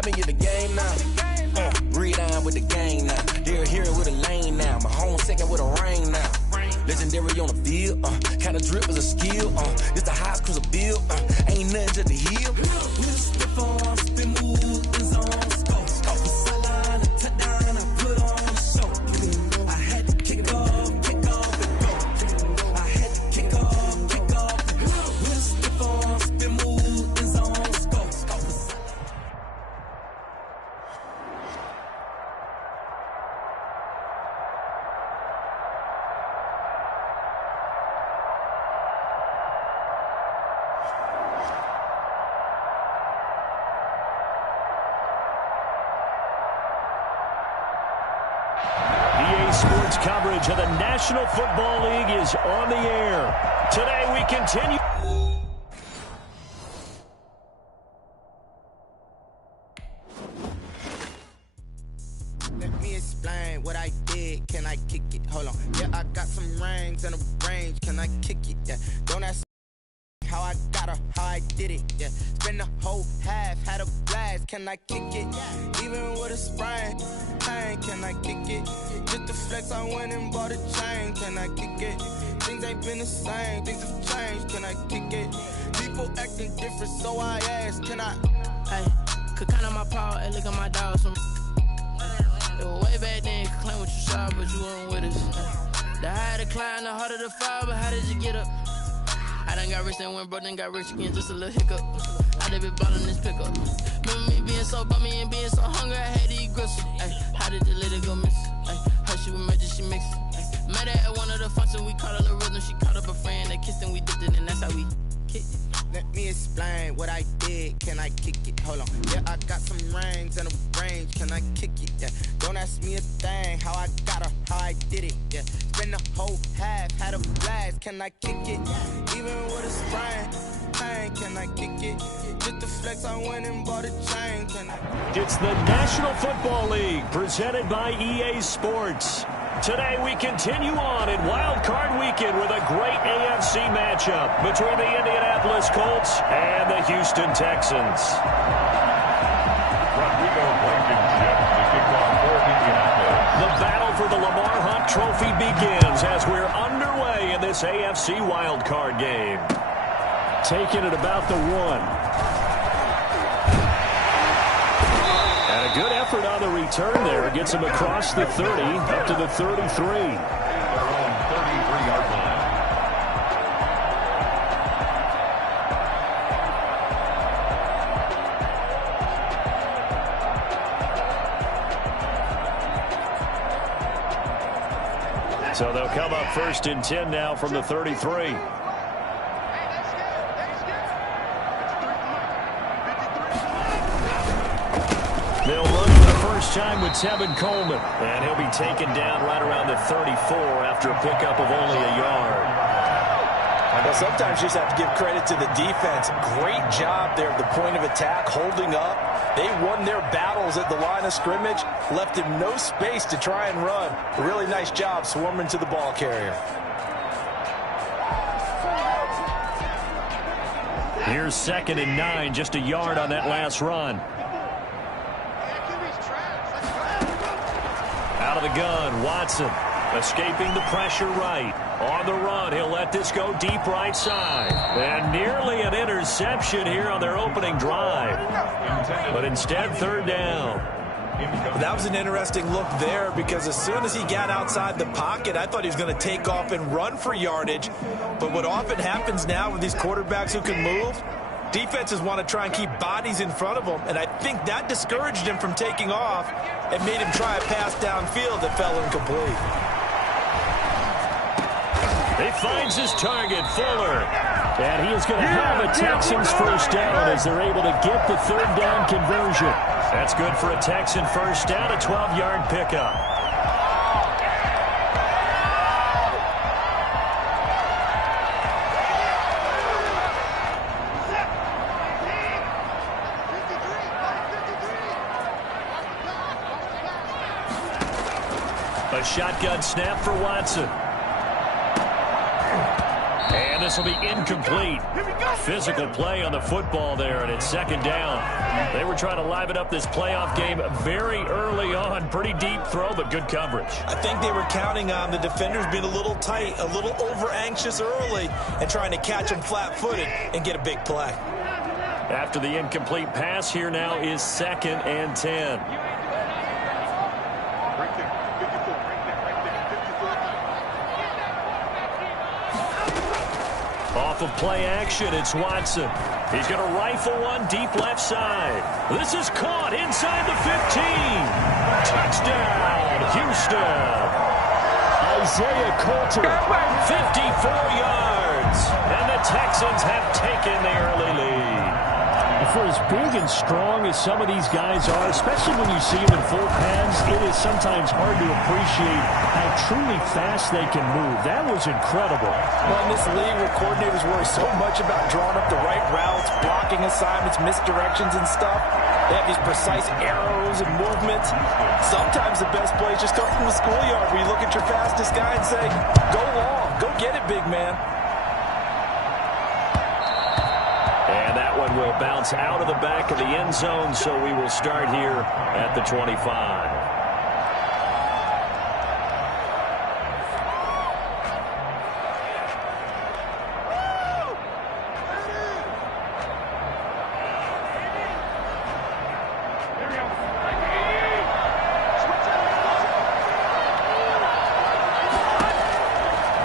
got me in the game now. Read on with the gang now. They're here with a lane now. My home second with a ring now. Legendary on the field. Kinda drip is a skill. It's the highest cruiser bill. Ain't nothing just the hill. We'll slip on, spin move, and zone scope. Sideline, touchdown, I put on the show. I had to kick off, and go. I had to kick off, and go. We'll slip on, spin move, and zone scope. EA Sports coverage of the National Football League is on the air. Today we continue. Let me explain what I did. Can I kick it? Hold on. Yeah, I got some rings and a range. Can I kick it? Yeah. Don't ask how I got her, how I did it. Yeah. Spend the whole half, had a blast. Can I kick it? Even with a sprain, can I kick it? Just the flex, I went and bought a chain. Can I kick it? Things ain't been the same, things have changed. Can I kick it? People acting different, so I asked, can I? Hey, could count on my power, and look at my dogs. It was way back then, could claim what you saw, but you weren't with us. The higher the climb, the harder the fall, but how did you get up? I done got rich, then went broke, then got rich again, just a little hiccup. I done been ballin' this pickup. Remember me being so bummy and being so hungry, I had to eat gristle. Ay, how did the lady go miss? Ay, how she was magic, she mixed. Met her at one of the functions, we caught her the rhythm, she caught up a friend, they kissed and we dipped it, and that's how we kicked it. Let me explain what I did. Can I kick it? Hold on. Yeah, I got some rings and a range. Can I kick it? Yeah. Don't ask me a thing. How I got her, how I did it. Yeah. Spend the whole half, had a blast. Can I kick it? Even with a sprain, can I kick it? Just the flex, I went and bought a chain. Can I? It's the National Football League presented by EA Sports. Today we continue on in Wild Card Weekend with a great AFC matchup between the Indianapolis Colts and the Houston Texans. The battle for the Lamar Hunt Trophy begins as we're underway in this AFC Wild Card game. Taking it about the 1. And a good effort on the return there. Gets him across the 30, up to the 33. So they'll come up 1st and 10 now from the 33. They'll run for the first time with Tevin Coleman. And he'll be taken down right around the 34 after a pickup of only a yard. Well, sometimes you just have to give credit to the defense. Great job there at the point of attack, holding up. They won their battles at the line of scrimmage, left him no space to try and run. A really nice job swarming to the ball carrier. Here's 2nd and 9, just a yard on that last run. Out of the gun, Watson escaping the pressure right. On the run, he'll let this go deep right side. And nearly an interception here on their opening drive. But instead, 3rd down. That was an interesting look there because as soon as he got outside the pocket, I thought he was going to take off and run for yardage. But what often happens now with these quarterbacks who can move, defenses want to try and keep bodies in front of them, and I think that discouraged him from taking off and made him try a pass downfield that fell incomplete. He finds his target, Fuller. And he is going to have a Texans first down as they're able to get the 3rd down conversion. That's good for a Texan first down, a 12-yard pickup. A shotgun snap for Watson. And a this will be incomplete. Physical play on the football there, and it's second down. They were trying to liven up this playoff game very early on. Pretty deep throw, but good coverage. I think they were counting on the defenders being a little tight, a little over-anxious early, and trying to catch them flat-footed and get a big play. After the incomplete pass, here now is 2nd and 10. Off of play action, it's Watson. He's going to rifle one deep left side. This is caught inside the 15. Touchdown, Houston. Isaiah Coulter, 54 yards. And the Texans have taken the early lead. For as big and strong as some of these guys are, especially when you see them in full pads, it is sometimes hard to appreciate how truly fast they can move. That was incredible. Well, in this league where coordinators worry so much about drawing up the right routes, blocking assignments, misdirections and stuff, they have these precise arrows and movements. Sometimes the best plays just come from the schoolyard where you look at your fastest guy and say, go long, go get it, big man. And that one will bounce out of the back of the end zone, so we will start here at the 25.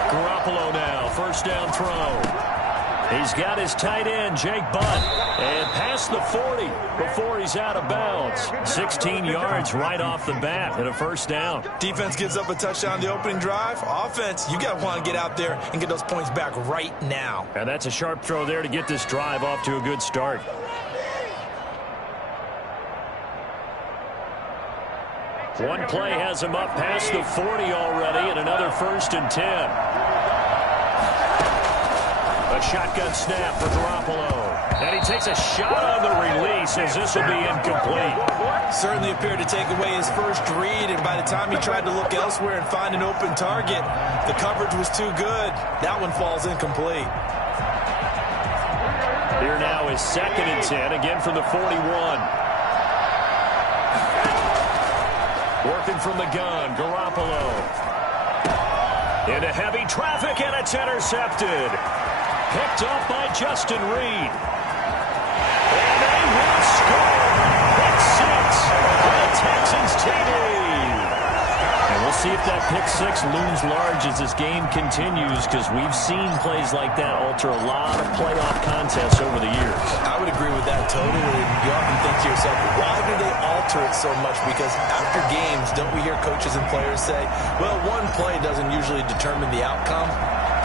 Garoppolo now, first down throw. He's got his tight end, Jake Butt, and past the 40 before he's out of bounds. 16 yards right off the bat and a first down. Defense gives up a touchdown the opening drive. Offense, you got to want to get out there and get those points back right now. And that's a sharp throw there to get this drive off to a good start. One play has him up past the 40 already, and another 1st and 10. A shotgun snap for Garoppolo. And he takes a shot on the release as this will be incomplete. Certainly appeared to take away his first read, and by the time he tried to look elsewhere and find an open target, the coverage was too good. That one falls incomplete. Here now is 2nd and 10, again from the 41. Working from the gun, Garoppolo. Into heavy traffic, and it's intercepted. Picked off by Justin Reed. And they will score. Pick 6 for the Texans TD. And we'll see if that pick 6 looms large as this game continues, because we've seen plays like that alter a lot of playoff contests over the years. I would agree with that totally. You often think to yourself, why do they alter it so much? Because after games, don't we hear coaches and players say, well, one play doesn't usually determine the outcome?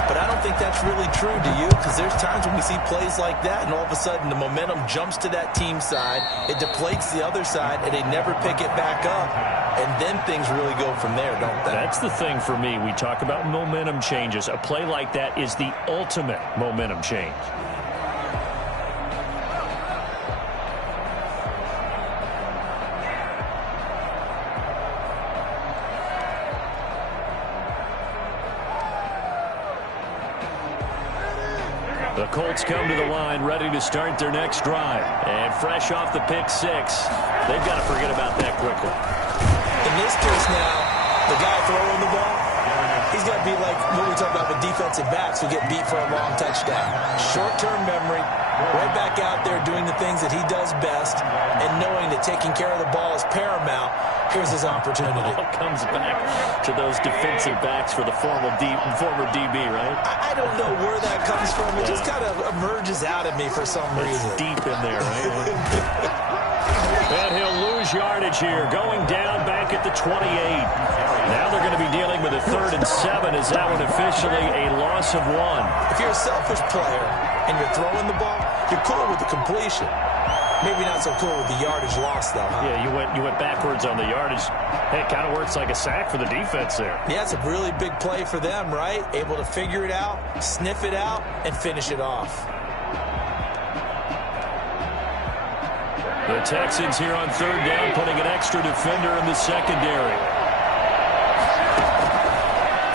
But I don't think that's really true, do you? Because there's times when we see plays like that, and all of a sudden the momentum jumps to that team side, it deflates the other side, and they never pick it back up. And then things really go from there, don't they? That's the thing for me. We talk about momentum changes. A play like that is the ultimate momentum change. The Colts come to the line, ready to start their next drive. And fresh off the pick 6, they've got to forget about that quickly. In this case now, the guy throwing the ball, he's got to be like what we talk about with defensive backs who get beat for a long touchdown. Short-term memory, right back out there doing the things that he does best, and knowing that taking care of the ball is paramount. Here's his opportunity. It all comes back to those defensive backs for the former DB, right? I don't know where that comes from. It just kind of emerges out of me for some reason. It's deep in there, right? And he'll lose yardage here, going down back at the 28. Now they're going to be dealing with a 3rd and 7. Is that one officially a loss of 1? If you're a selfish player and you're throwing the ball, you're cool with the completion. Maybe not so cool with the yardage loss, though, huh? Yeah, you went backwards on the yardage. Hey, it kind of works like a sack for the defense there. Yeah, it's a really big play for them, right? Able to figure it out, sniff it out, and finish it off. The Texans here on 3rd down, putting an extra defender in the secondary.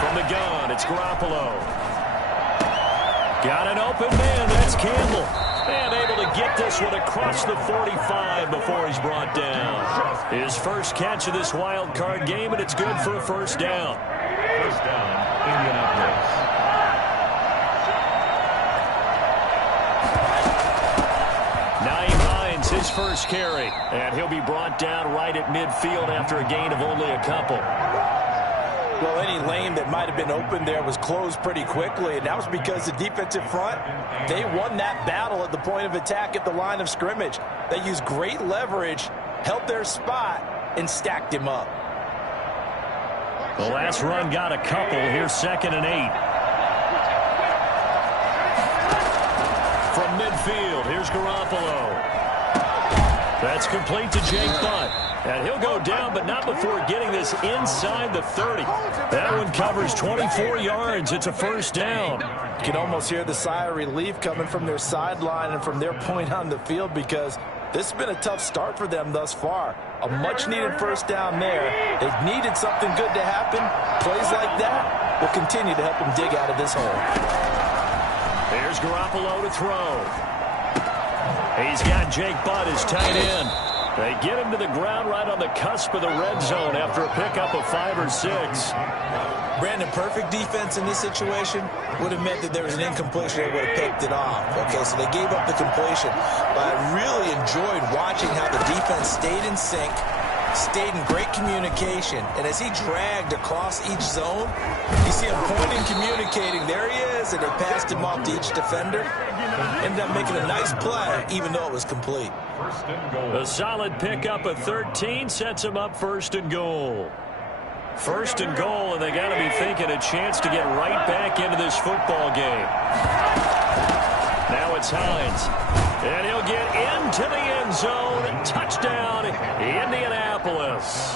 From the gun, it's Garoppolo. Got an open man. That's Campbell. And able to get this one across the 45 before he's brought down. His first catch of this wild card game, and it's good for a first down. First down, Indianapolis. His first carry, and he'll be brought down right at midfield after a gain of only a couple. Well, any lane that might have been open there was closed pretty quickly, and that was because the defensive front, they won that battle at the point of attack at the line of scrimmage. They used great leverage, held their spot, and stacked him up. The last run got a couple. Here's 2nd and 8. From midfield, here's Garoppolo. That's complete to Jake Butt. And he'll go down, but not before getting this inside the 30. That one covers 24 yards. It's a first down. You can almost hear the sigh of relief coming from their sideline and from their point on the field, because this has been a tough start for them thus far. A much-needed first down there. They've needed something good to happen. Plays like that will continue to help them dig out of this hole. There's Garoppolo to throw. He's got Jake Butt as tight end. They get him to the ground right on the cusp of the red zone after a pickup of 5 or 6. Brandon, perfect defense in this situation would have meant that there was an incompletion. They would have picked it off. Okay, so they gave up the completion. But I really enjoyed watching how the defense stayed in sync, stayed in great communication. And as he dragged across each zone, you see him pointing, communicating. There he is, and they passed him off to each defender. Ended up making a nice play, even though it was complete. A solid pickup of 13 sets him up 1st and goal. 1st and goal, and they got to be thinking a chance to get right back into this football game. Now it's Hines. And he'll get into the end zone. Touchdown, Indianapolis.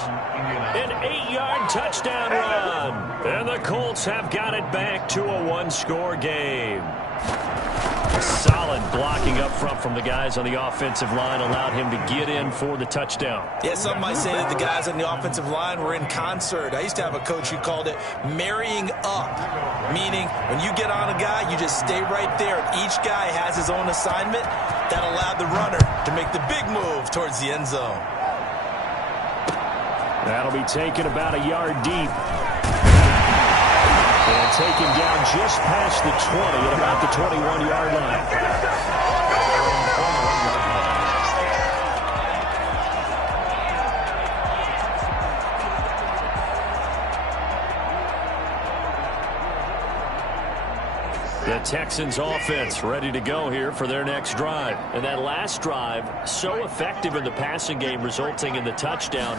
An 8-yard touchdown run. And the Colts have got it back to a 1-score game. Solid blocking up front from the guys on the offensive line allowed him to get in for the touchdown. Yeah, some might say that the guys on the offensive line were in concert. I used to have a coach who called it marrying up, meaning when you get on a guy, you just stay right there. Each guy has his own assignment. That allowed the runner to make the big move towards the end zone. That'll be taken about a yard deep. And taken down just past the 20 at about the 21-yard line. The Texans offense ready to go here for their next drive. And that last drive, so effective in the passing game, resulting in the touchdown.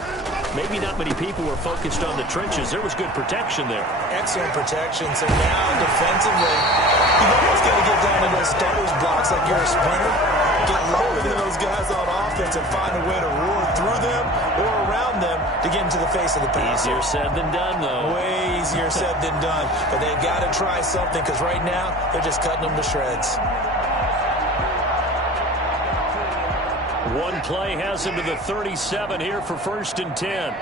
Maybe not many people were focused on the trenches. There was good protection there. Excellent protection. So now defensively, you've almost got to get down to those starters blocks like you're a sprinter. Get lower than those guys on offense and find a way to roar through them or around them to get into the face of the pass. Easier said than done, though. Way easier said than done. But they've got to try something, because right now they're just cutting them to shreds. One play has him to the 37 here for 1st and 10.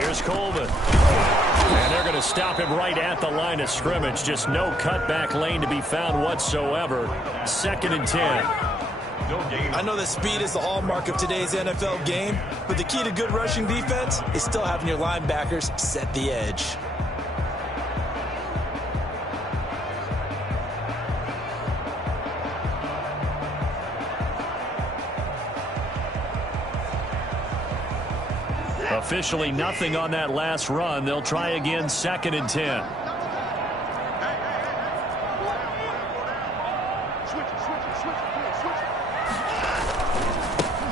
Here's Coleman. And they're going to stop him right at the line of scrimmage. Just no cutback lane to be found whatsoever. 2nd and 10. I know that speed is the hallmark of today's NFL game, but the key to good rushing defense is still having your linebackers set the edge. Officially nothing on that last run. They'll try again 2nd and 10.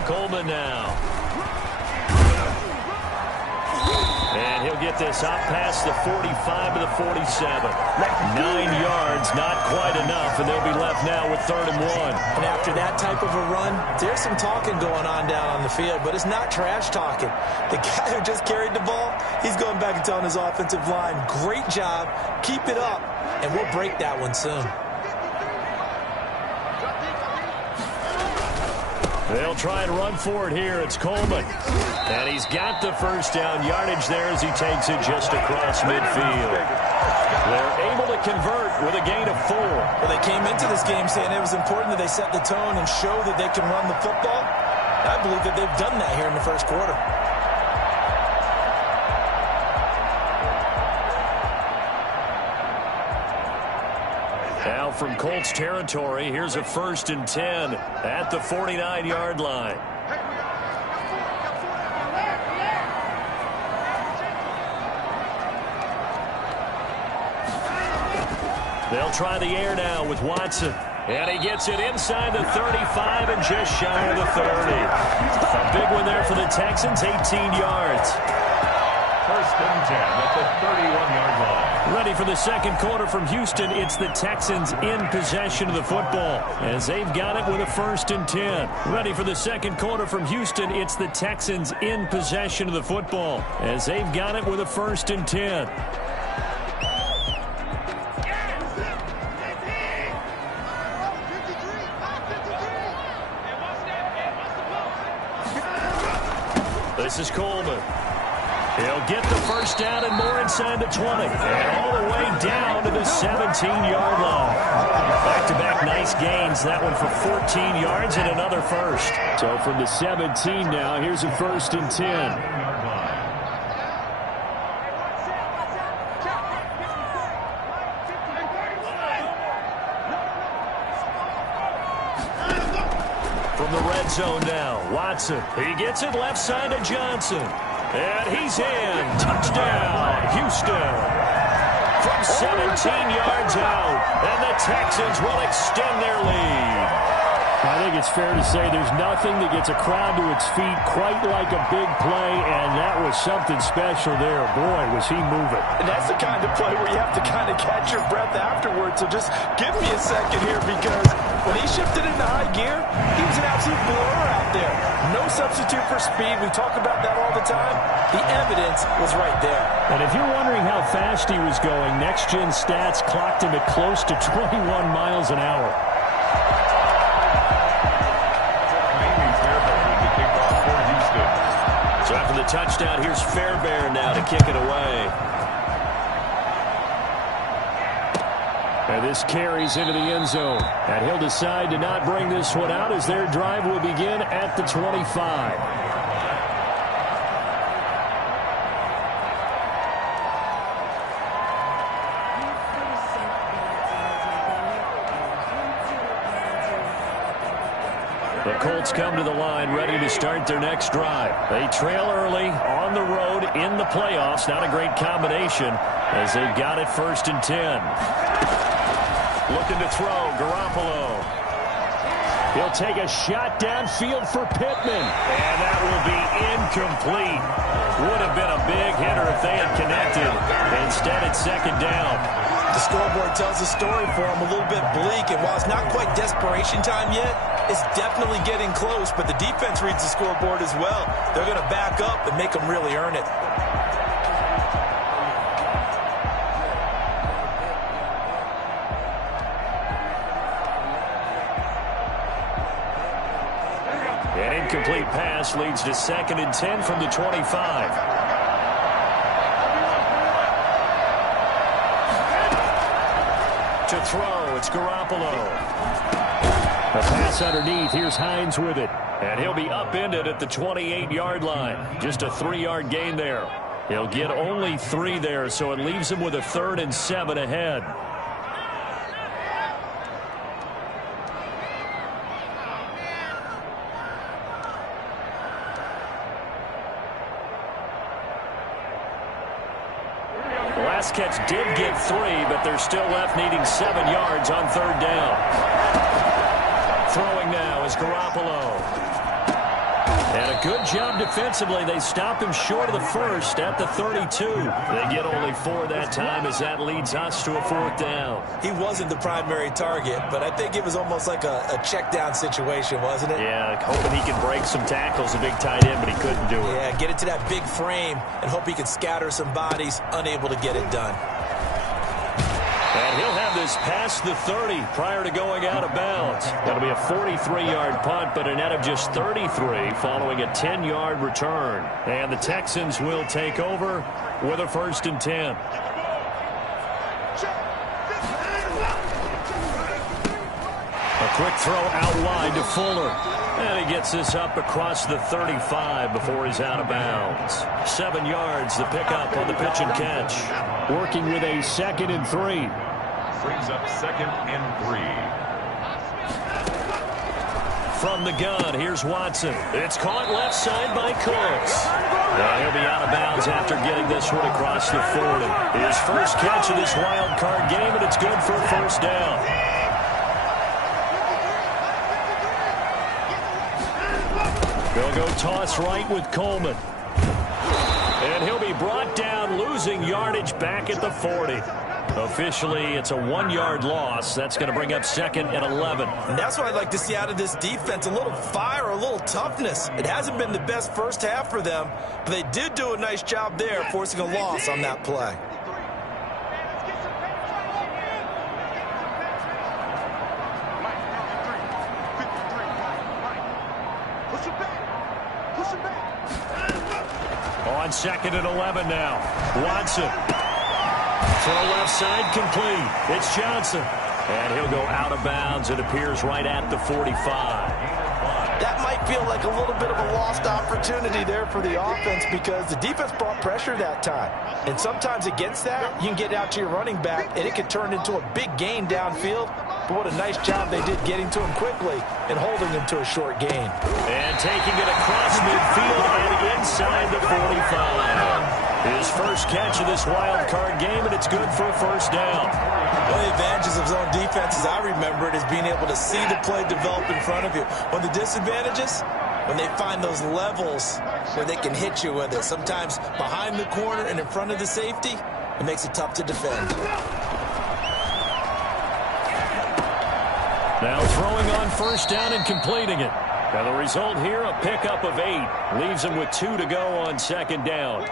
Coleman now. And he'll get this up past the 45 to the 47. 9 yards, not quite enough, and they'll be left now with 3rd and 1. And after that type of a run, there's some talking going on down on the field, but it's not trash talking. The guy who just carried the ball, he's going back and telling his offensive line, great job, keep it up, and we'll break that one soon. They'll try and run for it here. It's Coleman. And he's got the first down yardage there as he takes it just across midfield. They're able to convert with a gain of 4. Well, they came into this game saying it was important that they set the tone and show that they can run the football. I believe that they've done that here in the first quarter. Now from Colts territory, here's a 1st and 10 at the 49-yard line. They'll try the air now with Watson. And he gets it inside the 35 and just shy of the 30. A big one there for the Texans, 18 yards. 1st and 10 at the 31-yard line. Ready for the second quarter from Houston. It's the Texans in possession of the football as they've got it with a 1st and 10. Ready for the second quarter from Houston. It's the Texans in possession of the football as they've got it with a 1st and 10. This is Coleman. He'll get the first down and more inside the 20. And all the way down to the 17-yard line. Back-to-back nice gains. That one for 14 yards and another first. So from the 17 now, here's a 1st and 10. From the red zone now, Watson. He gets it left side to Johnson. And he's in. Touchdown, Houston. From 17 yards out. And the Texans will extend their lead. I think it's fair to say there's nothing that gets a crowd to its feet quite like a big play, and that was something special there. Boy, was he moving. And that's the kind of play where you have to kind of catch your breath afterwards. So just give me a second here, because when he shifted into high gear, he was an absolute blur out there. No substitute for speed. We talk about that all the time. The evidence was right there. And if you're wondering how fast he was going, Next Gen Stats clocked him at close to 21 miles an hour. So after the touchdown, here's Fairbairn now to kick it away. And this carries into the end zone. And he'll decide to not bring this one out as their drive will begin at the 25. The Colts come to the line ready to start their next drive. They trail early on the road in the playoffs. Not a great combination as they've got it 1st and 10. Looking to throw, Garoppolo. He'll take a shot downfield for Pittman. And that will be incomplete. Would have been a big hitter if they had connected. Instead, it's 2nd down. The scoreboard tells the story for him, a little bit bleak. And while it's not quite desperation time yet, it's definitely getting close. But the defense reads the scoreboard as well. They're going to back up and make them really earn it. An incomplete pass leads to 2nd and 10 from the 25. To throw, it's Garoppolo. A pass underneath, here's Hines with it. And he'll be upended at the 28-yard line. Just a 3-yard gain there. He'll get only 3 there, so it leaves him with a 3rd and 7 ahead. Last catch did get 3, but they're still left needing 7 yards on 3rd down. Throwing now is Garoppolo. And a good job defensively. They stop him short of the first at the 32. They get only 4 that time as that leads us to a 4th down. He wasn't the primary target, but I think it was almost like a check down situation, wasn't it? Yeah, hoping he can break some tackles, a big tight end, but he couldn't do it. Yeah, get it to that big frame and hope he can scatter some bodies, unable to get it done. And he'll have this past the 30 prior to going out of bounds. That'll be a 43-yard punt, but a net of just 33 following a 10-yard return. And the Texans will take over with a 1st and 10. Quick throw out wide to Fuller. And he gets this up across the 35 before he's out of bounds. 7 yards, the pickup on the pitch and catch. Working with a 2nd and 3. Brings up 2nd and 3. From the gun, here's Watson. It's caught left side by Cooks. He'll be out of bounds after getting this one across the 40. His first catch of this wild card game, and it's good for a first down. They'll go toss right with Coleman. And he'll be brought down, losing yardage back at the 40. Officially, it's a 1-yard loss. That's going to bring up 2nd and 11. And that's what I'd like to see out of this defense. A little fire, a little toughness. It hasn't been the best first half for them, but they did do a nice job there, forcing a loss on that play. On 2nd and 11 now. Watson. Throw left side complete. It's Johnson. And he'll go out of bounds. It appears right at the 45. That might feel like a little bit of a lost opportunity there for the offense because the defense brought pressure that time. And sometimes against that, you can get out to your running back, and it can turn into a big gain downfield. But what a nice job they did getting to him quickly and holding him to a short gain. And taking it across midfield and inside the 45. His first catch of this wild card game, and it's good for a first down. One of the advantages of zone defense, as I remember it, is being able to see the play develop in front of you. One of the disadvantages, when they find those levels where they can hit you with it, sometimes behind the corner and in front of the safety, it makes it tough to defend. Now throwing on first down and completing it. Now the result here, a pickup of 8. Leaves him with 2 to go on 2nd down.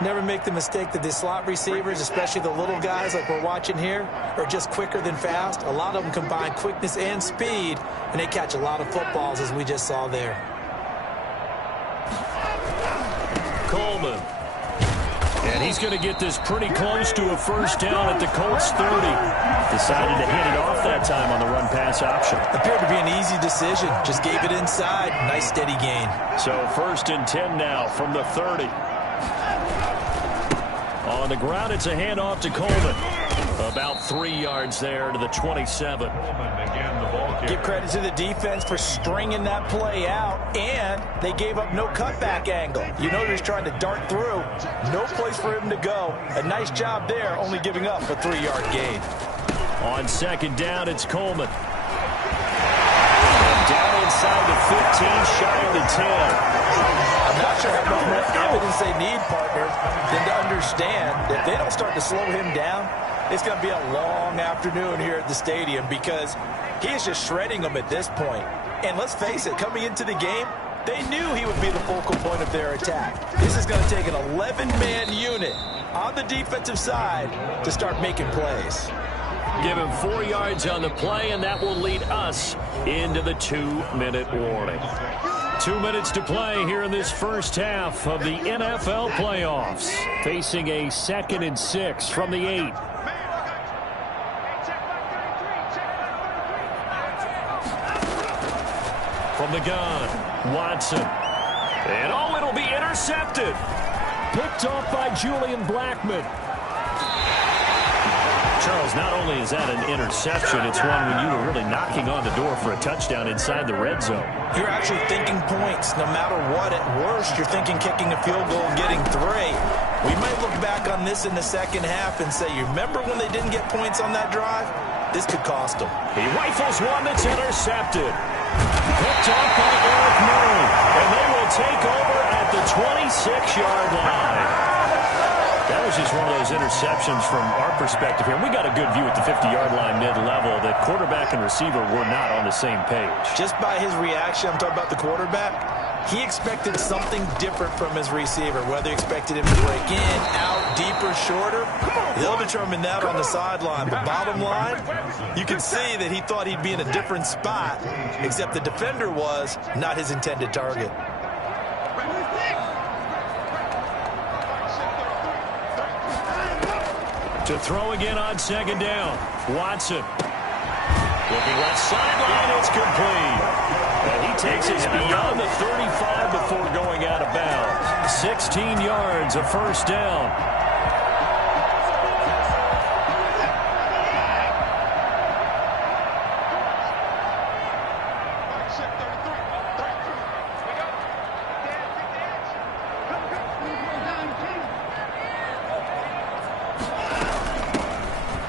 Never make the mistake that the slot receivers, especially the little guys like we're watching here, are just quicker than fast. A lot of them combine quickness and speed, and they catch a lot of footballs, as we just saw there. Coleman. And he's going to get this pretty close to a first down at the Colts 30. Decided to hand it off that time on the run-pass option. Appeared to be an easy decision. Just gave it inside. Nice, steady gain. So 1st and 10 now from the 30. On the ground, it's a handoff to Coleman. About 3 yards there to the 27. Give credit to the defense for stringing that play out, and they gave up no cutback angle. You know he was trying to dart through. No place for him to go. A nice job there, only giving up a 3-yard gain. On 2nd down, it's Coleman. And down inside the 15, shy of the 10. I'm not sure how much more evidence they need, partner, than to understand that if they don't start to slow him down, it's going to be a long afternoon here at the stadium because he is just shredding them at this point. And let's face it, coming into the game, they knew he would be the focal point of their attack. This is going to take an 11-man unit on the defensive side to start making plays. Give him 4 yards on the play, and that will lead us into the 2-minute warning. 2 minutes to play here in this first half of the NFL playoffs. Facing a 2nd and 6 from the 8. From the gun, Watson. And oh, it'll be intercepted. Picked off by Julian Blackmon. Charles, not only is that an interception, it's one when you were really knocking on the door for a touchdown inside the red zone. You're actually thinking points. No matter what, at worst, you're thinking kicking a field goal and getting 3. We might look back on this in the second half and say, you remember when they didn't get points on that drive? This could cost them. He rifles one that's intercepted. Picked off by Eric Murray. And they will take over at the 26-yard line. That was just one of those interceptions from our perspective here. We got a good view at the 50-yard line mid-level that quarterback and receiver were not on the same page. Just by his reaction, I'm talking about the quarterback, he expected something different from his receiver, whether he expected him to break in, out, deeper, shorter. They'll determine that on the sideline. But bottom line, you can see that he thought he'd be in a different spot, except the defender was not his intended target. To throw again on 2nd down. Watson. Looking left sideline, it's complete. And he takes us beyond the 35 before going out of bounds. 16 yards, a first down.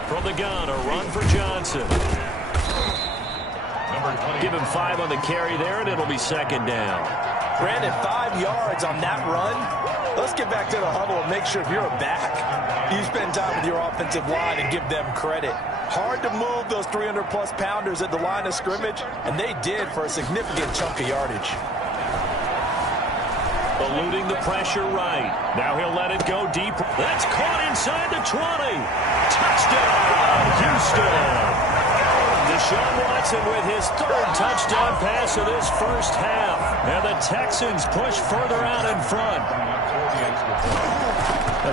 From the gun, a run for Johnson. Give him 5 on the carry there, and it'll be second down. Brandon, 5 yards on that run. Let's get back to the huddle and make sure if you're a back, you spend time with your offensive line and give them credit. Hard to move those 300-plus pounders at the line of scrimmage, and they did for a significant chunk of yardage. Eluding the pressure right. Now he'll let it go deep. That's caught inside the 20. Touchdown, Houston. Deshaun Watson with his 3rd touchdown pass of this first half. And the Texans push further out in front.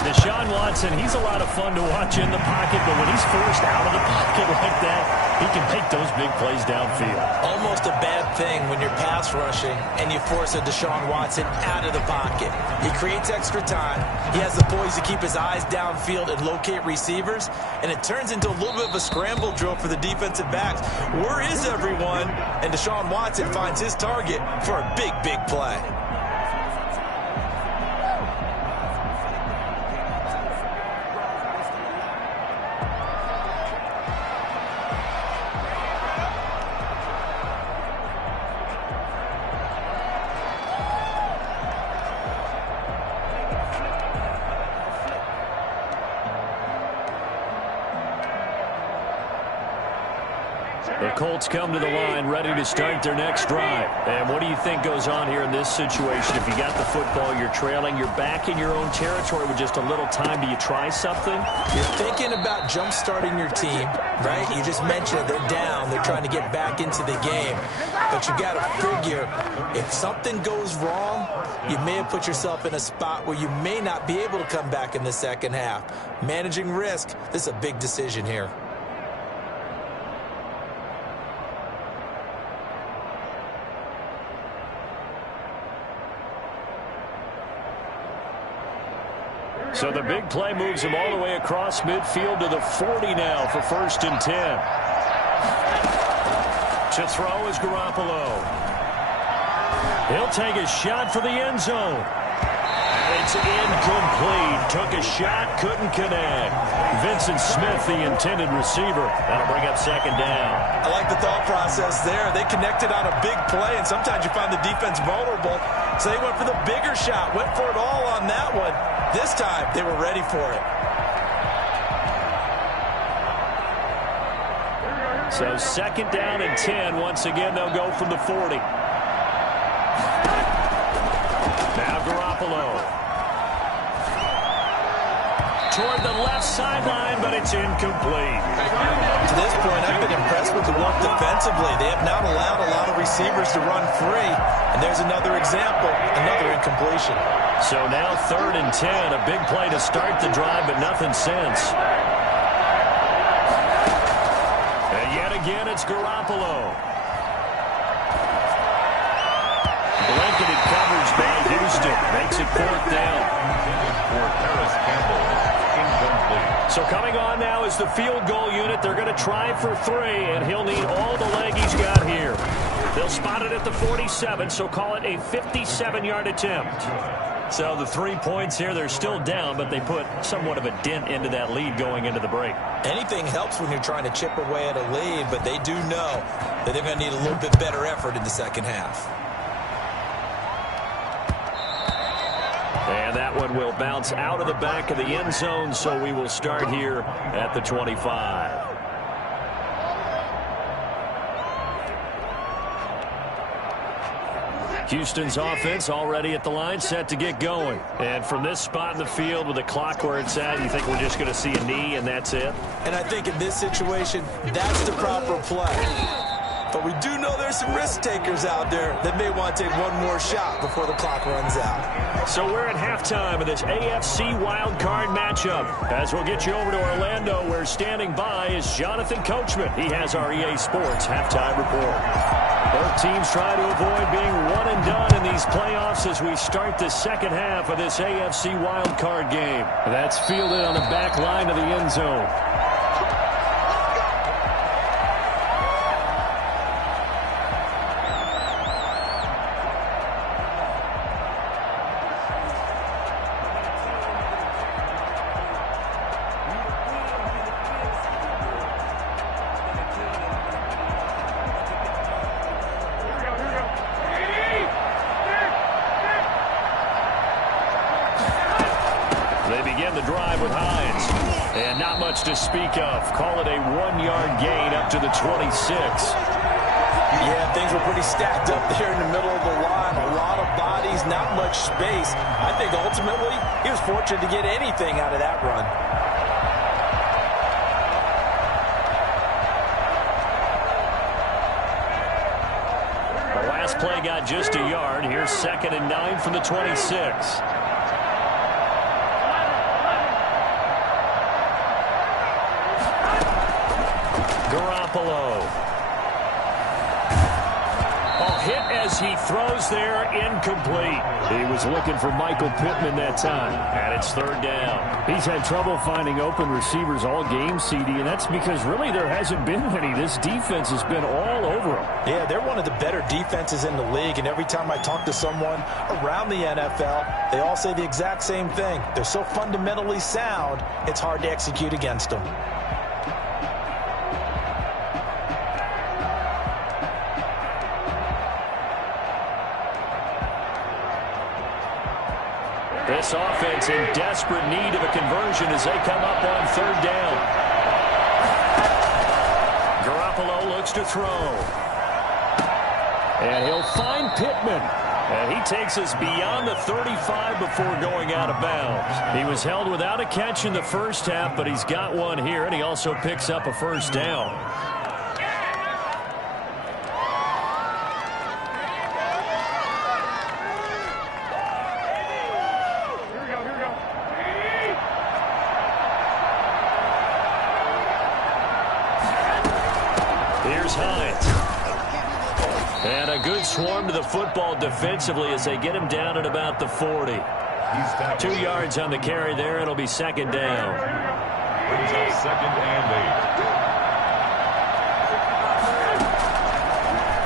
Deshaun Watson, he's a lot of fun to watch in the pocket, but when he's forced out of the pocket like that, he can make those big plays downfield. Almost a bad thing when you're pass rushing and you force a Deshaun Watson out of the pocket. He creates extra time. He has the poise to keep his eyes downfield and locate receivers, and it turns into a little bit of a scramble drill for the defensive backs. Where is everyone? And Deshaun Watson finds his target for a big, big play. The Colts come to the line ready to start their next drive. And what do you think goes on here in this situation? If you got the football, you're trailing, you're back in your own territory with just a little time. Do you try something? You're thinking about jump-starting your team, right? You just mentioned they're down. They're trying to get back into the game. But you got to figure if something goes wrong, you may have put yourself in a spot where you may not be able to come back in the second half. Managing risk, this is a big decision here. So the big play moves him all the way across midfield to the 40 now for 1st and 10. To throw is Garoppolo. He'll take a shot for the end zone. It's incomplete. Took a shot, couldn't connect. Vincent Smith, the intended receiver. That'll bring up second down. I like the thought process there. They connected on a big play, and sometimes you find the defense vulnerable. So they went for the bigger shot, went for it all on that one. This time, they were ready for it. So 2nd down and 10. Once again, they'll go from the 40. Now Garoppolo. Toward the left sideline, but it's incomplete. To this point, I've been impressed with the work defensively. They have not allowed a lot of receivers to run free. And there's another example, another incompletion. So now 3rd and 10, a big play to start the drive, but nothing since. And yet again, it's Garoppolo. Blanketed coverage by Houston. Makes it 4th down. So coming on now is the field goal unit. They're going to try for 3, and he'll need all the leg he's got here. They'll spot it at the 47, so call it a 57-yard attempt. So the 3 points here, they're still down, but they put somewhat of a dent into that lead going into the break. Anything helps when you're trying to chip away at a lead, but they do know that they're going to need a little bit better effort in the second half. And that one will bounce out of the back of the end zone, so we will start here at the 25. Houston's offense already at the line, set to get going. And from this spot in the field with the clock where it's at, you think we're just going to see a knee and that's it? And I think in this situation, that's the proper play. But we do know there's some risk takers out there that may want to take one more shot before the clock runs out. So we're at halftime of this AFC wild card matchup. As we'll get you over to Orlando, where standing by is Jonathan Coachman. He has our EA Sports halftime report. Both teams try to avoid being one and done in these playoffs as we start the second half of this AFC wild card game. That's fielded on the back line of the end zone. To speak of. Call it a 1-yard gain up to the 26. Yeah, things were pretty stacked up there in the middle of the line. A lot of bodies, not much space. I think ultimately he was fortunate to get anything out of that run. The last play got just a yard. Here's 2nd and 9 from the 26. Hit as he throws there, incomplete. He was looking for Michael Pittman that time, and it's 3rd down. He's had trouble finding open receivers all game, CD, and that's because really there hasn't been any. This defense has been all over him. Yeah, they're one of the better defenses in the league, and every time I talk to someone around the NFL, they all say the exact same thing. They're so fundamentally sound, it's hard to execute against them. This offense in desperate need of a conversion as they come up on 3rd down. Garoppolo looks to throw. And he'll find Pittman. And he takes us beyond the 35 before going out of bounds. He was held without a catch in the first half, but he's got one here, and he also picks up a 1st down. And a good swarm to the football defensively as they get him down at about the 40. 2 yards on the carry there. It'll be 2nd down. Brings up 2nd and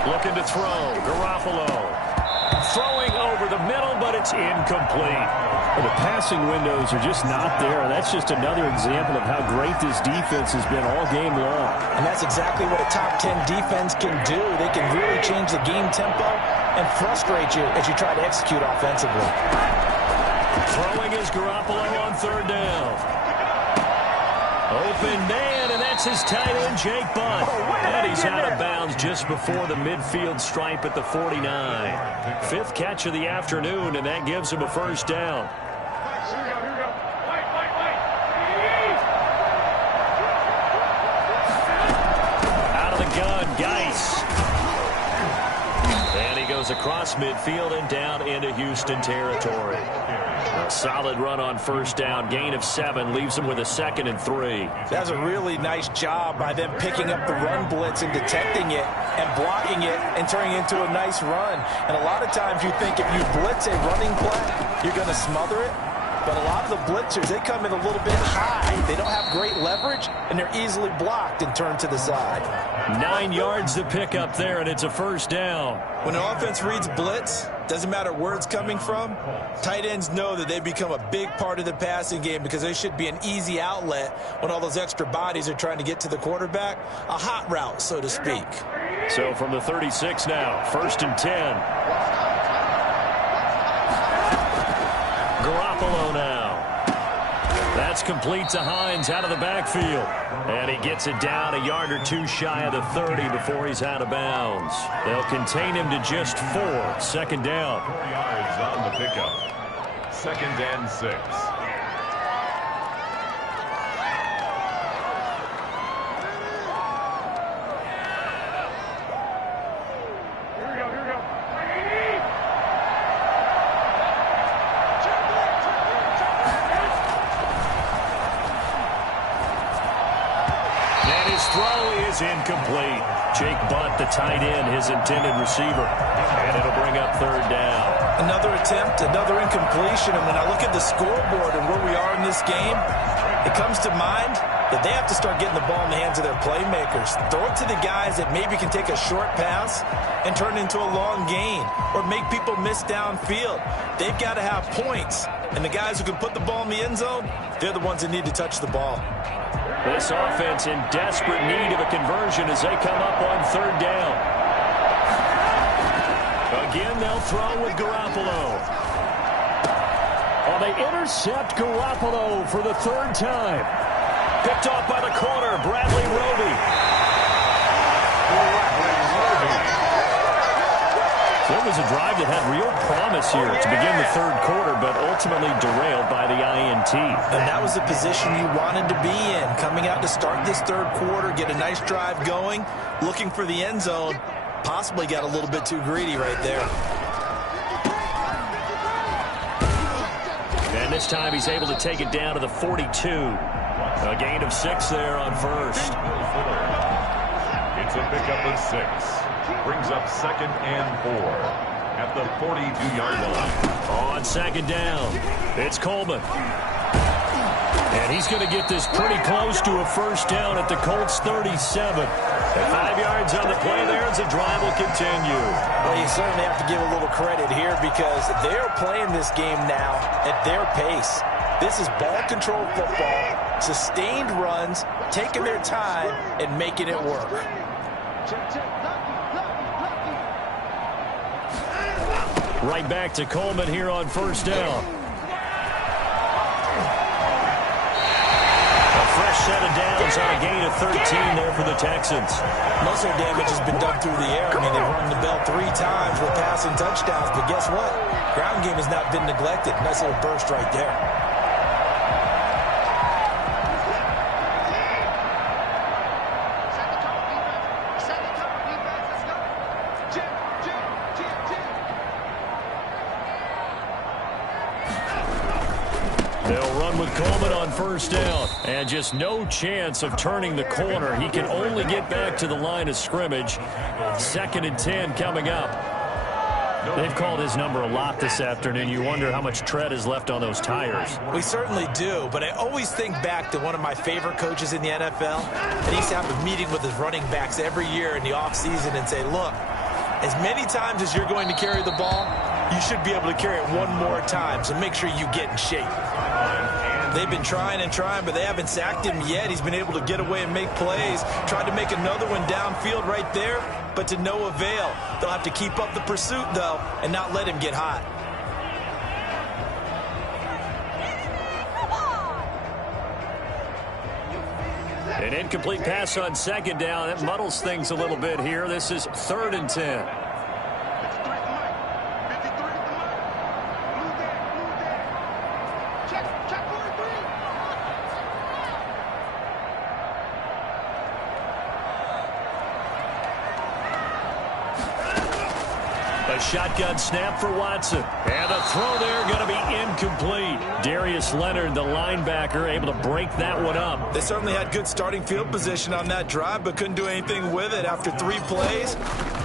8. Looking to throw. Garoppolo. Throwing over the middle, but it's incomplete. Well, the passing windows are just not there. That's just another example of how great this defense has been all game long. And that's exactly what a top 10 defense can do. They can really change the game tempo and frustrate you as you try to execute offensively. Throwing is Garoppolo on 3rd down. Open man, and that's his tight end, Jake Butt. And he's out of bounds just before the midfield stripe at the 49. 5th catch of the afternoon, and that gives him a 1st down. Out of the gun, Geis. And he goes across midfield and down into Houston territory. A solid run on 1st down. Gain of 7 leaves him with a 2nd and 3. That's a really nice job by them picking up the run blitz and detecting it and blocking it and turning it into a nice run. And a lot of times you think if you blitz a running play, you're going to smother it. But a lot of the blitzers, they come in a little bit high. They don't have great leverage, and they're easily blocked and turned to the side. 9 yards to pick up there, and it's a 1st down. When an offense reads blitz, doesn't matter where it's coming from, tight ends know that they become a big part of the passing game because they should be an easy outlet when all those extra bodies are trying to get to the quarterback. A hot route, so to speak. So from the 36 now, 1st and 10. Garoppolo now. That's complete to Hines out of the backfield. And he gets it down a yard or 2 shy of the 30 before he's out of bounds. They'll contain him to just 4. 2nd down. 4 yards on the pickup. 2nd and 6. is incomplete. Jake Butt, the tight end, his intended receiver. And it'll bring up third down. Another attempt, another incompletion. And when I look at the scoreboard and where we are in this game, it comes to mind that they have to start getting the ball in the hands of their playmakers. Throw it to the guys that maybe can take a short pass and turn it into a long gain or make people miss downfield. They've got to have points. And the guys who can put the ball in the end zone, they're the ones that need to touch the ball. This offense in desperate need of a conversion as they come up on third down. Again, they'll throw with Garoppolo. Oh, they intercept Garoppolo for the third time. Picked off by the corner, Bradley Roby. There was a drive that had real promise here to begin the third quarter, but ultimately derailed by the INT. And that was the position you wanted to be in. Coming out to start this third quarter, get a nice drive going, looking for the end zone. Possibly got a little bit too greedy right there. And this time he's able to take it down to the 42. A gain of 6 there on first. It's a pickup of 6. Brings up 2nd and 4 at the 42-yard line. On second down, it's Coleman. And he's going to get this pretty close to a first down at the Colts 37. At 5 yards on the play there as the drive will continue. Well, you certainly have to give a little credit here because they're playing this game now at their pace. This is ball control football, sustained runs, taking their time, and making it work. Right back to Coleman here on first down. A fresh set of downs on a gain of 13 there for the Texans. Most of their damage has been done through the air. I mean, they've rung the bell 3 times with passing touchdowns, but guess what? Ground game has not been neglected. Nice little burst right there. They'll run with Coleman on first down. And just no chance of turning the corner. He can only get back to the line of scrimmage. 2nd and 10 coming up. They've called his number a lot this afternoon. You wonder how much tread is left on those tires. We certainly do, but I always think back to one of my favorite coaches in the NFL. And he used to have a meeting with his running backs every year in the offseason and say, look, as many times as you're going to carry the ball, you should be able to carry it one more time, so make sure you get in shape. They've been trying and trying, but they haven't sacked him yet. He's been able to get away and make plays. Tried to make another one downfield right there, but to no avail. They'll have to keep up the pursuit, though, and not let him get hot. An incomplete pass on second down. That muddles things a little bit here. This is 3rd and 10. Shotgun snap for Watson. And the throw there going to be incomplete. Darius Leonard, the linebacker, able to break that one up. They certainly had good starting field position on that drive, but couldn't do anything with it after 3 plays.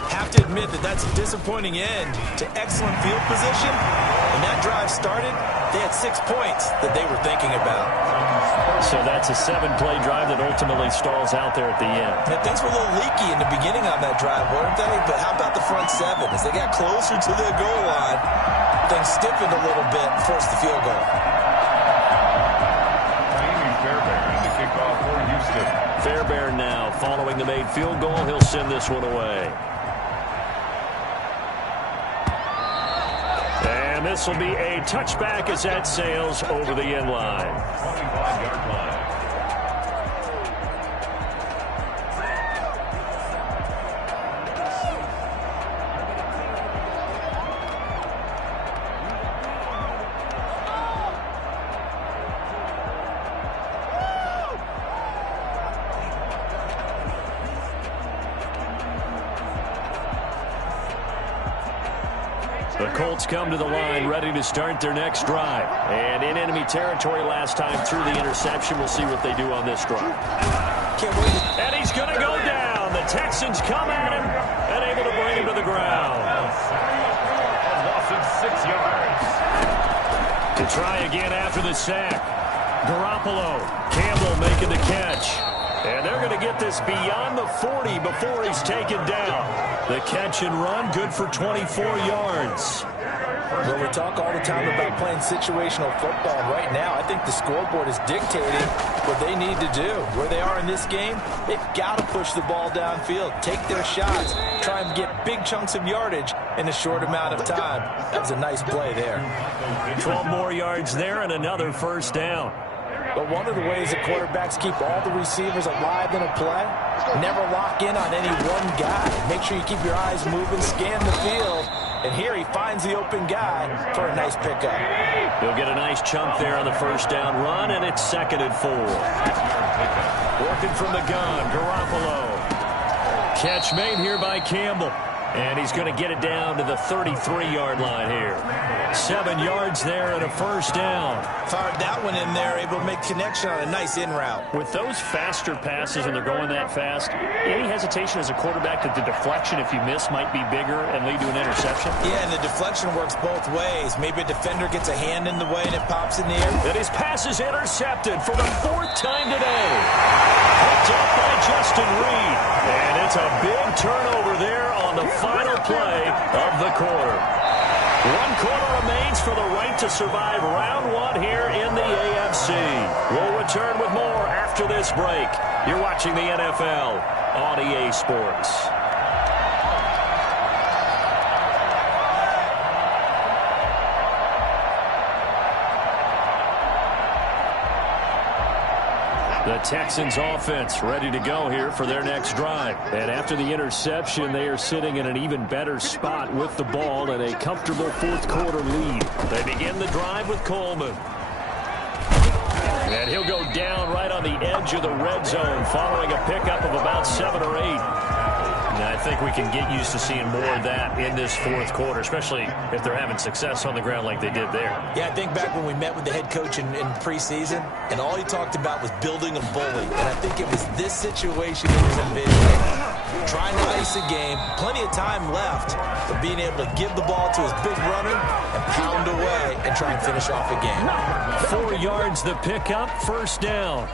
Have to admit that that's a disappointing end to excellent field position. When that drive started, they had 6 points that they were thinking about. So that's a 7-play drive that ultimately stalls out there at the end. And things were a little leaky in the beginning on that drive, weren't they? But how about the front 7? As they got closer to the goal line, things stiffened a little bit and forced the field goal. Fairbairn now following the made field goal. He'll send this one away. And this will be a touchback as that sails over the end line. 25-yard line. The Colts come to the line ready to start their next drive. And in enemy territory last time through the interception. We'll see what they do on this drive. Can't wait. And he's going to go down. Texans come at him and able to bring him to the ground. A loss of 6 yards. To try again after the sack. Garoppolo. Campbell making the catch. And they're going to get this beyond the 40 before he's taken down. The catch and run, good for 24 yards. Well, we talk all the time about playing situational football. Right now, I think the scoreboard is dictating what they need to do. Where they are in this game, they've got to push the ball downfield, take their shots, try and get big chunks of yardage in a short amount of time. That was a nice play there. 12 more yards there and another first down. But one of the ways that quarterbacks keep all the receivers alive in a play, never lock in on any one guy. Make sure you keep your eyes moving, scan the field. And here he finds the open guy for a nice pickup. He'll get a nice chunk there on the first down run, and it's 2nd and 4. Working from the gun, Garoppolo. Catch made here by Campbell. And he's going to get it down to the 33-yard line here. 7 yards there and a first down. Fired that one in there, able to make connection on a nice in route. With those faster passes when they're going that fast, any hesitation as a quarterback that the deflection, if you miss, might be bigger and lead to an interception? Yeah, and the deflection works both ways. Maybe a defender gets a hand in the way and it pops in the air. And his pass is intercepted for the 4th time today. Picked up by Justin Reed. And it's a big turnover there on the final play of the quarter. 1 quarter remains for the right to survive round 1 here in the AFC. We'll return with more after this break. You're watching the NFL on EA Sports. The Texans offense ready to go here for their next drive. And after the interception, they are sitting in an even better spot with the ball and a comfortable 4th quarter lead. They begin the drive with Coleman. And he'll go down right on the edge of the red zone following a pickup of about 7 or 8. And I think we can get used to seeing more of that in this 4th quarter, especially if they're having success on the ground like they did there. Yeah, I think back when we met with the head coach in preseason, and all he talked about was building a bully. And I think it was this situation he was envisioning. Trying to ice a game, plenty of time left, but being able to give the ball to his big runner and pound away and try and finish off a game. 4 yards the pickup, first down.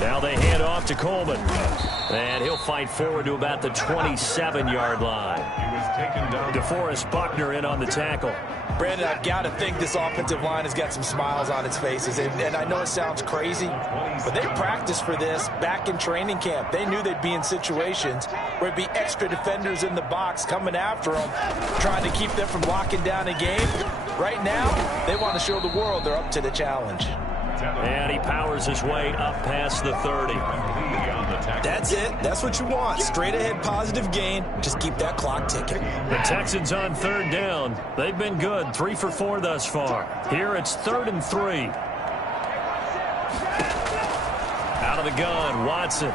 Now they hand off to Coleman. And he'll fight forward to about the 27-yard line. He was taken down. DeForest Buckner in on the tackle. Brandon, I've got to think this offensive line has got some smiles on its faces. And I know it sounds crazy, but they practiced for this back in training camp. They knew they'd be in situations where it'd be extra defenders in the box coming after them, trying to keep them from locking down a game. Right now, they want to show the world they're up to the challenge. And he powers his way up past the 30. That's it. That's what you want. Straight ahead positive gain. Just keep that clock ticking. The Texans on 3rd down. They've been good. 3 for 4 thus far. Here it's 3rd and 3. Out of the gun, Watson.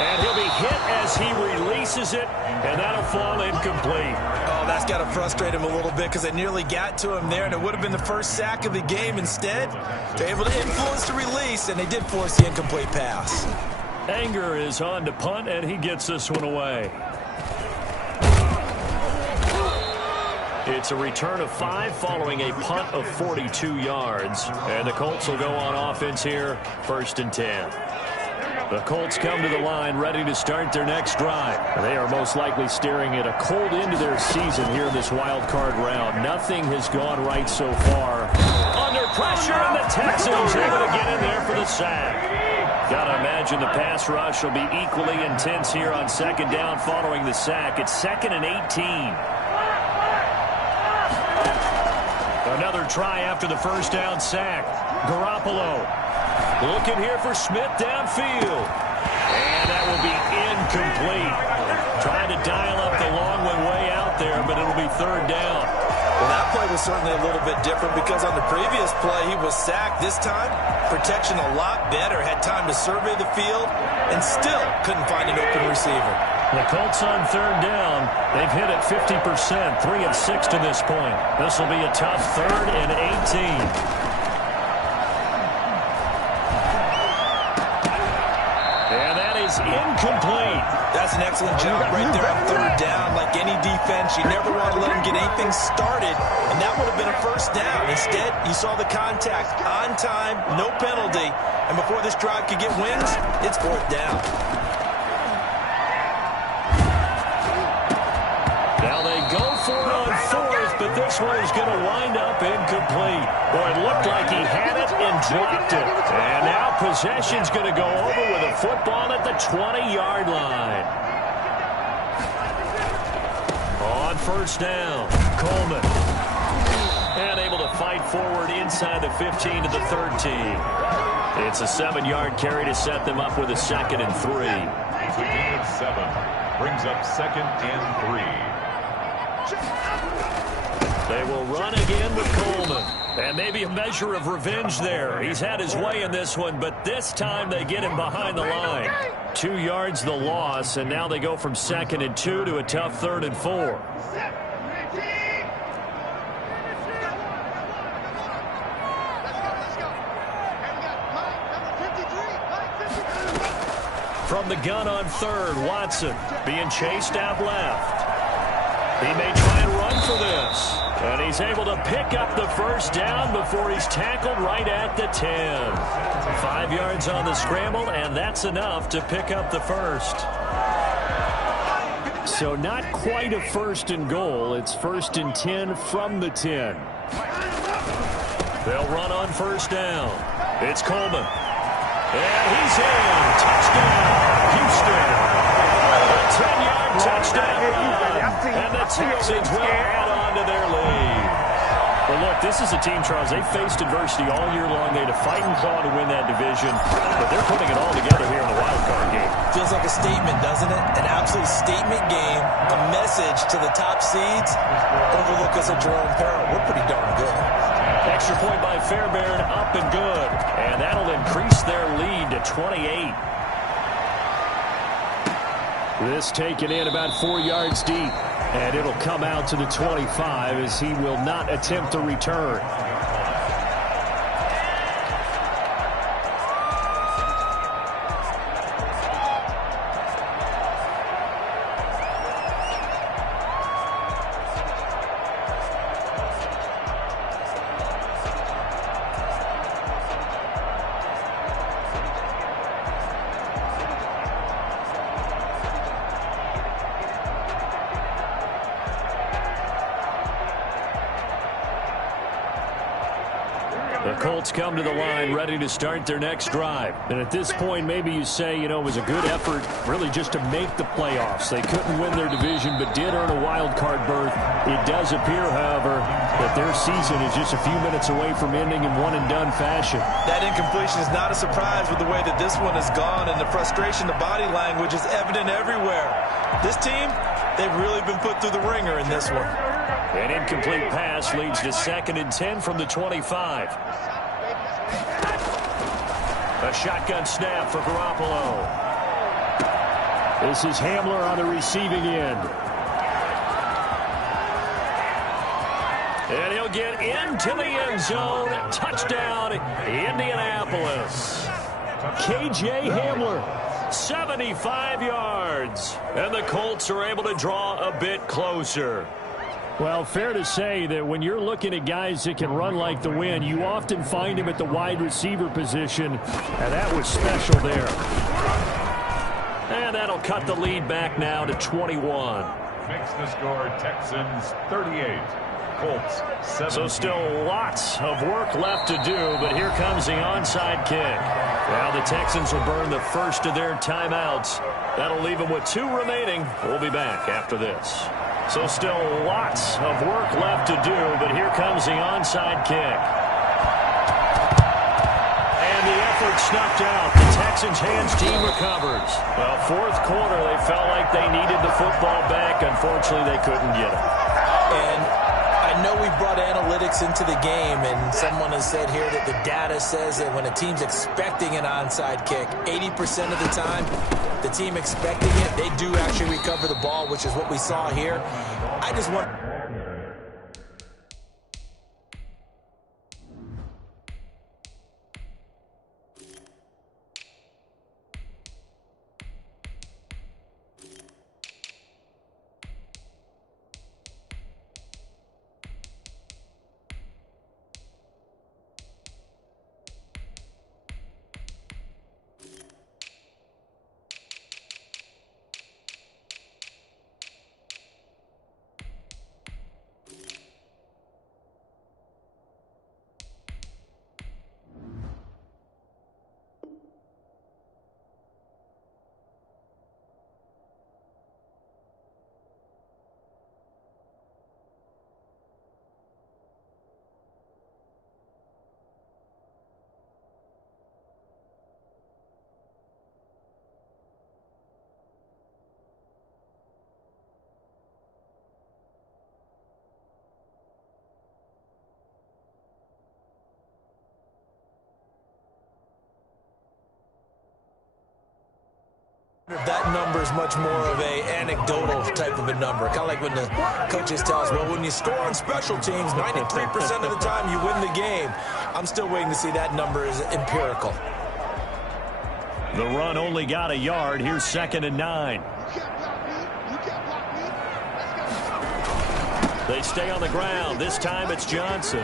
And he'll be hit as he releases it, and that'll fall incomplete. Oh, that's got to frustrate him a little bit because they nearly got to him there, and it would have been the first sack of the game. Instead, they're able to influence the release, and they did force the incomplete pass. Anger is on to punt, and he gets this one away. It's a return of 5 following a punt of 42 yards. And the Colts will go on offense here, 1st and 10. The Colts come to the line ready to start their next drive. They are most likely staring at a cold end to their season here in this wild card round. Nothing has gone right so far. Under pressure, and the Texans able to get in there for the sack. Got to imagine the pass rush will be equally intense here on 2nd down following the sack. It's 2nd and 18. Another try after the first down sack. Garoppolo looking here for Smith downfield. And that will be incomplete. Trying to dial up the long one way out there, but it'll be 3rd down. Well, that play was certainly a little bit different because on the previous play, he was sacked. This time, protection a lot better. Had time to survey the field and still couldn't find an open receiver. The Colts on third down. They've hit it 50%, 3 of 6 to this point. This will be a tough 3rd and 18. Incomplete. That's an excellent job right there on third down. Like any defense, you never want to let them get anything started, and that would have been a first down. Instead, you saw the contact on time, no penalty, and before this drive could get wings, it's 4th down. Now they go for it on 4th, but this one is going to wind up incomplete. Boy, it looked like he had it and dropped it. And now possession's going to go over with a football at the 20-yard line. On first down, Coleman. And able to fight forward inside the 15 to the 13. It's a 7-yard carry to set them up with a 2nd and 3. It's a gain of 7. Brings up 2nd and 3. They will run again with Coleman. And maybe a measure of revenge there. He's had his way in this one, but this time they get him behind the line. 2 yards the loss, and now they go from 2nd and 2 to a tough 3rd and 4. From the gun on 3rd, Watson being chased out left. He may try and run for this. And he's able to pick up the first down before he's tackled right at the 10. 5 yards on the scramble, and that's enough to pick up the first. So not quite a 1st and goal. It's 1st and 10 from the 10. They'll run on first down. It's Coleman. And he's in. Touchdown, Houston. A 10-yard touchdown run. And the Texans will add on to their lead. Well, look, this is a team, Charles, they faced adversity all year long. They had to fight and claw to win that division, but they're putting it all together here in the wild card game. Feels like a statement, doesn't it? An absolute statement game, a message to the top seeds. Overlook us at your own peril. We're pretty darn good. Extra point by Fairbairn, up and good. And that'll increase their lead to 28. This taken in about 4 yards deep. And it'll come out to the 25 as he will not attempt to return. The Colts come to the line ready to start their next drive. And at this point, maybe you say, you know, it was a good effort really just to make the playoffs. They couldn't win their division but did earn a wild card berth. It does appear, however, that their season is just a few minutes away from ending in one-and-done fashion. That incompletion is not a surprise with the way that this one has gone, and the frustration, the body language is evident everywhere. This team, they've really been put through the ringer in this one. An incomplete pass leads to 2nd and 10 from the 25. A shotgun snap for Garoppolo. This is Hamler on the receiving end. And he'll get into the end zone. Touchdown, Indianapolis. K.J. Hamler, 75 yards. And the Colts are able to draw a bit closer. Well, fair to say that when you're looking at guys that can run like the wind, you often find him at the wide receiver position, and that was special there. And that'll cut the lead back now to 21. Makes the score Texans 38. Colts 17. So still lots of work left to do, but here comes the onside kick. Now the Texans will burn the first of their timeouts. That'll leave them with 2 remaining. We'll be back after this. So still lots of work left to do, but here comes the onside kick. And the effort snuffed out. The Texans' hands team recovers. Well, 4th quarter, they felt like they needed the football back. Unfortunately, they couldn't get it. And I I know we brought analytics into the game, and someone has said here that the data says that when a team's expecting an onside kick, 80% of the time, the team expecting it, they do actually recover the ball, which is what we saw here. I just want... That number is much more of a anecdotal type of a number. Kind of like when the coaches tell us, well, when you score on special teams, 93% of the time you win the game. I'm still waiting to see that number is empirical. The run only got a yard. Here's 2nd and 9. They stay on the ground. This time it's Johnson.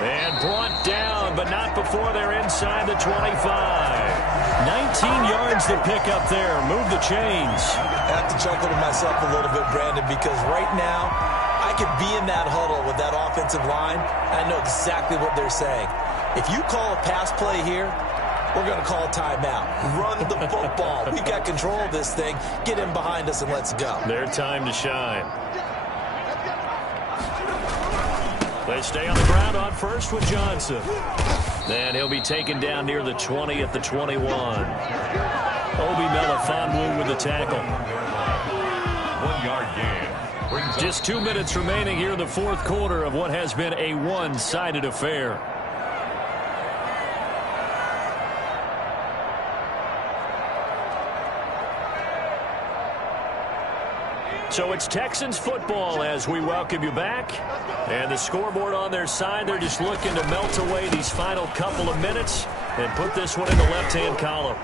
And brought down, but not before they're inside the 25. 19 yards to pick up there. Move the chains. I have to chuckle to myself a little bit, Brandon, because right now I could be in that huddle with that offensive line, and I know exactly what they're saying. If you call a pass play here, we're going to call a timeout. Run the football. We got control of this thing. Get in behind us and let's go. Their time to shine. They stay on the ground on first with Johnson. And he'll be taken down near the 20 at the 21. Obi Melifonwu with the tackle. 1-yard gain. Just 2 minutes remaining here in the fourth quarter of what has been a one-sided affair. So it's Texans football as we welcome you back. And the scoreboard on their side, they're just looking to melt away these final couple of minutes and put this one in the left-hand column.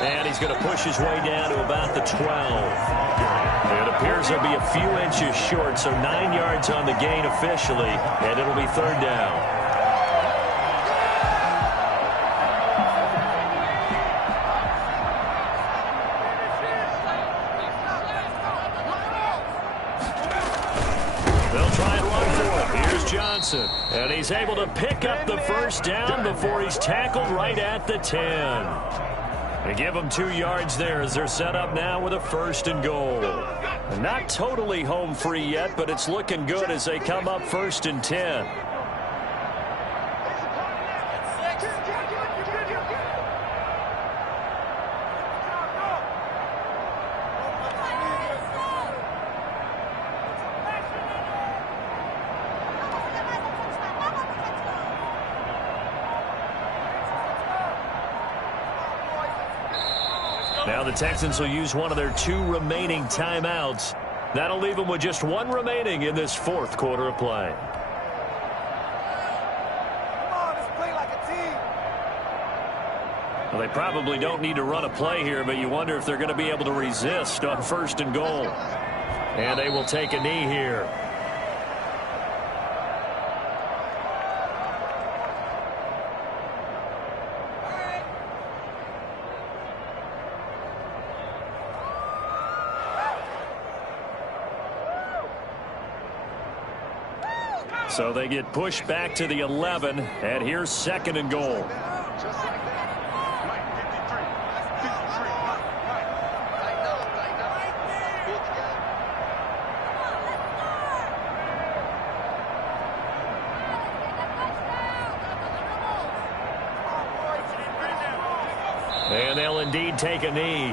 And he's going to push his way down to about the 12. It appears he'll be a few inches short, so 9 yards on the gain officially, and it'll be 3rd down. Johnson, and he's able to pick up the first down before he's tackled right at the 10. They give him 2 yards there as they're set up now with a 1st and goal. Not totally home free yet, but it's looking good as they come up 1st and 10. Now the Texans will use one of their 2 remaining timeouts. That'll leave them with just 1 remaining in this fourth quarter of play. Well, they probably don't need to run a play here, but you wonder if they're going to be able to resist on 1st and goal. And they will take a knee here. So they get pushed back to the 11, and here's 2nd and goal. And they'll indeed take a knee.